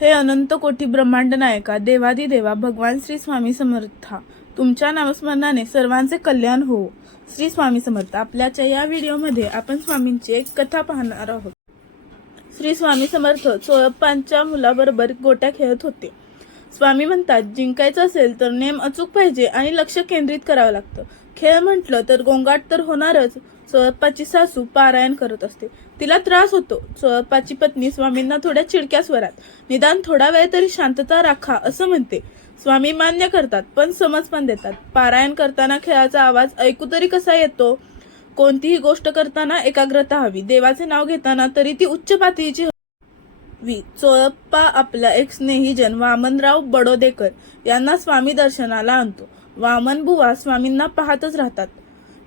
हे अनंत कोटी ब्रह्मांड नायका देवादी देवा भगवान श्री स्वामी समर्था. तुमच्या नामस्मरणाने सर्वांचे कल्याण हो. श्री स्वामी समर्थ आपल्याच्या या व्हिडिओमध्ये आपण स्वामींची एक कथा पाहणार आहोत. श्री स्वामी समर्थ चोळप्पांच्या मुलाबरोबर गोट्या खेळत होते. स्वामी म्हणतात जिंकायचं असेल तर नेम अचूक पाहिजे आणि लक्ष केंद्रित करावं लागतं. खेळ म्हटलं तर गोंगाट तर होणारच. चोळप्पाची सासू पारायण करत असते. तिला त्रास होतो. चोळप्पाची पत्नी स्वामींना थोड्या चिडक्या स्वरात निदान थोडा वेळ तरी शांतता राखा असं म्हणते. स्वामी मान्य करतात पण समज पण देतात. पारायण करताना खेळाचा आवाज ऐकू तरी कसा येतो? कोणतीही गोष्ट करताना एकाग्रता हवी. देवाचे नाव घेताना तरी ती उच्च पातळीची हवी. चोळप्पा आपला एक स्नेहीजन वामनराव बडोदेकर. यांना स्वामी दर्शनाला आणतो. वामन बुवा स्वामींना पाहतच राहतात.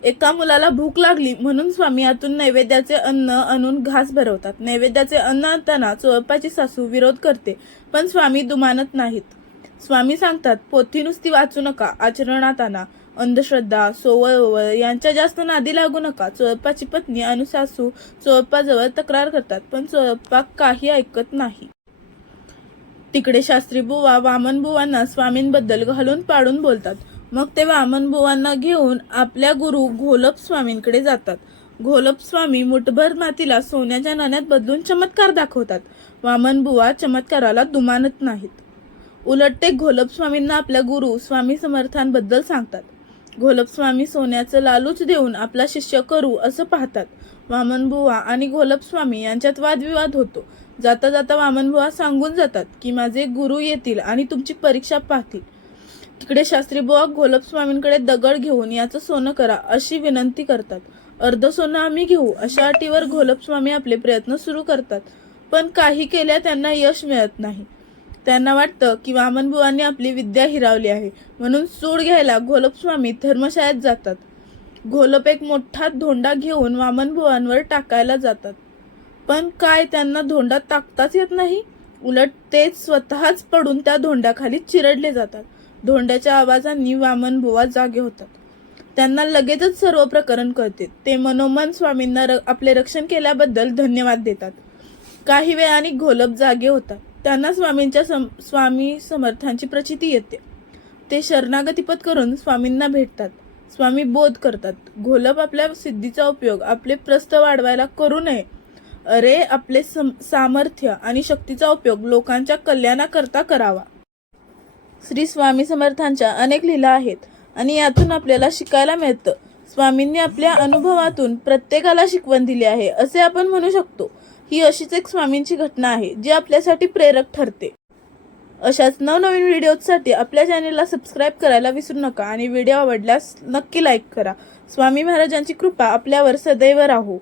एका मुलाला भूक लागली म्हणून स्वामी यातून नैवेद्याचे अन्न आणून घास भरवतात. नैवेद्याचे अन्न आणताना चोळपाची सासू विरोध करते पण स्वामी दुमानत नाहीत. स्वामी सांगतात पोथी नुसती वाचू नका आचरणात आणा. अंधश्रद्धा सोवळ ओवळ यांच्या जास्त नादी लागू नका. चोळपाची पत्नी अनुसासू चोळपाजवळ तक्रार करतात पण चोळप्पा काही ऐकत नाही. तिकडे शास्त्री बुवा वामन बुवांना स्वामींबद्दल घालून पाडून बोलतात. मग ते वामन बुवांना घेऊन आपल्या गुरु घोलप स्वामींकडे जातात. घोलप स्वामी मुठभर मातीला सोन्याच्या नाण्यात बदलून चमत्कार दाखवतात. वामन बुवा चमत्काराला दुमानत नाहीत. उलट ते घोलप स्वामींना आपल्या गुरु स्वामी समर्थांबद्दल सांगतात. घोलप स्वामी सोन्याचं लालूच देऊन आपला शिष्य करू असं पाहतात. वामन बुवा आणि घोलप स्वामी यांच्यात वादविवाद होतो. जाता जाता वामन बुवा सांगून जातात की माझे गुरु येतील आणि तुमची परीक्षा पाहतील. तिकडे शास्त्री बुवा घोलप स्वामींकडे दगड घेऊन याचं सोनं करा अशी विनंती करतात. अर्ध सोनं आम्ही घेऊ अशा अटीवर घोलप स्वामी आपले प्रयत्न सुरू करतात. पण काही केल्या त्यांना यश मिळत नाही. त्यांना वाटतं की वामन बुवांनी आपली विद्या हिरावली आहे. म्हणून सूड घ्यायला घोलप स्वामी धर्मशाळेत जातात. घोलप एक मोठा धोंडा घेऊन वामन बुवांवर टाकायला जातात. पण काय त्यांना धोंडा टाकताच येत नाही? उलट तेच स्वतःच पडून त्या धोंड्याखाली चिरडले जातात. धोंड्याच्या आवाजांनी वामन बुवा जागे होतात. त्यांना लगेचच सर्व प्रकरण कळते. ते मनोमन स्वामींना र- आपले रक्षण केल्याबद्दल धन्यवाद देतात. काही वेळाने घोलप जागे होतात. त्यांना स्वामींच्या सम स्वामी समर्थांची प्रचिती येते. ते शरणागतीपत करून स्वामींना भेटतात. स्वामी बोध करतात. घोलप आपल्या सिद्धीचा उपयोग आपले प्रस्थ वाढवायला करू नये. अरे आपले सम सामर्थ्य आणि शक्तीचा उपयोग लोकांच्या कल्याणाकरता करावा. श्री स्वामी समर्थांच्या अनेक लीला आहेत आणि यातून आपल्याला शिकायला मिळतं. स्वामींनी आपल्या अनुभवातून प्रत्येकाला शिकवण दिली आहे असे आपण म्हणू शकतो. ही अशीच एक स्वामींची घटना आहे जी आपल्यासाठी प्रेरक ठरते. अशाच नवनवीन व्हिडिओसाठी आपल्या चॅनेलला सबस्क्राईब करायला विसरू नका आणि व्हिडिओ आवडल्यास नक्की लाईक करा. स्वामी महाराजांची कृपा आपल्यावर सदैव राहो.